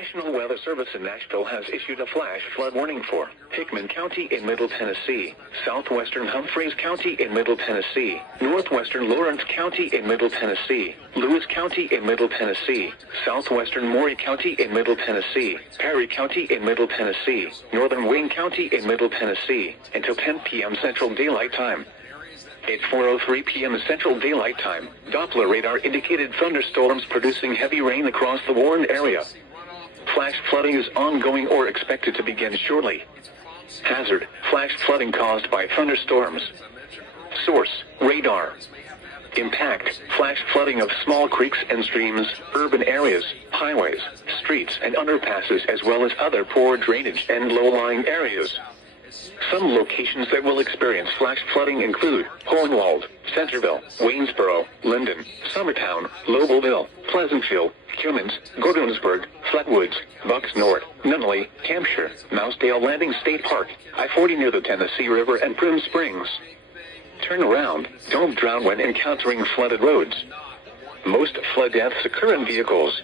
National Weather Service in Nashville has issued a flash flood warning for Hickman County in Middle Tennessee, southwestern Humphreys County in Middle Tennessee, northwestern Lawrence County in Middle Tennessee, Lewis County in Middle Tennessee, southwestern Maury County in Middle Tennessee, Perry County in Middle Tennessee, northern Wayne County in Middle Tennessee, until 10 p.m. Central Daylight Time. At 4:03 p.m. Central Daylight Time, Doppler radar indicated thunderstorms producing heavy rain across the warned area. Flash flooding is ongoing or expected to begin shortly. Hazard: flash flooding caused by thunderstorms. Source: radar. Impact: flash flooding of small creeks and streams, urban areas, highways, streets and underpasses, as well as other poor drainage and low-lying areas. Some locations that will experience flash flooding include Hornwald, Centerville, Waynesboro, Linden, Summertown, Lobelville, Pleasantville, Cummins, Gordonsburg, Flatwoods, Bucks North, Nunnally, Hampshire, Mousedale Landing State Park, I-40 near the Tennessee River, and Prim Springs. Turn around, don't drown when encountering flooded roads. Most flood deaths occur in vehicles.